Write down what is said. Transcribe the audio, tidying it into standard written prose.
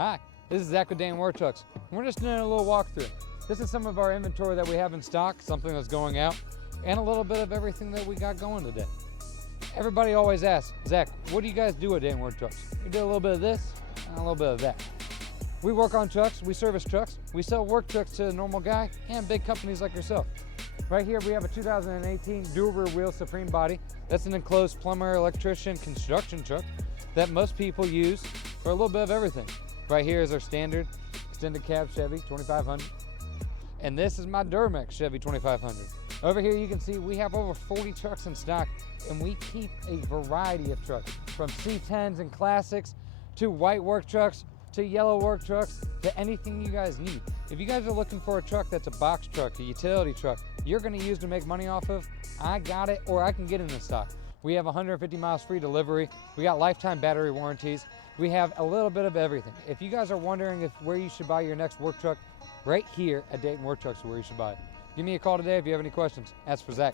Hi, this is Zach with Dayton Work Trucks. We're just doing a little walkthrough. This is some of our inventory that we have in stock, something that's going out, and a little bit of everything that we got going today. Everybody always asks, Zach, what do you guys do at Dayton Work Trucks? We do a little bit of this and a little bit of that. We work on trucks, we service trucks, we sell work trucks to the normal guy and big companies like yourself. Right here we have a 2018 dual rear wheel Supreme body. That's an enclosed plumber, electrician, construction truck that most people use for a little bit of everything. Right here is our standard extended cab Chevy 2500. And this is my Duramax Chevy 2500. Over here you can see we have over 40 trucks in stock, and we keep a variety of trucks from C10s and classics to white work trucks to yellow work trucks to anything you guys need. If you guys are looking for a truck that's a box truck, a utility truck, you're gonna use to make money off of, I got it, or I can get it in stock. We have 150 miles free delivery. We got lifetime battery warranties. We have a little bit of everything. If you guys are wondering where you should buy your next work truck, right here at Dayton Work Trucks is where you should buy it. Give me a call today if you have any questions. Ask for Zach.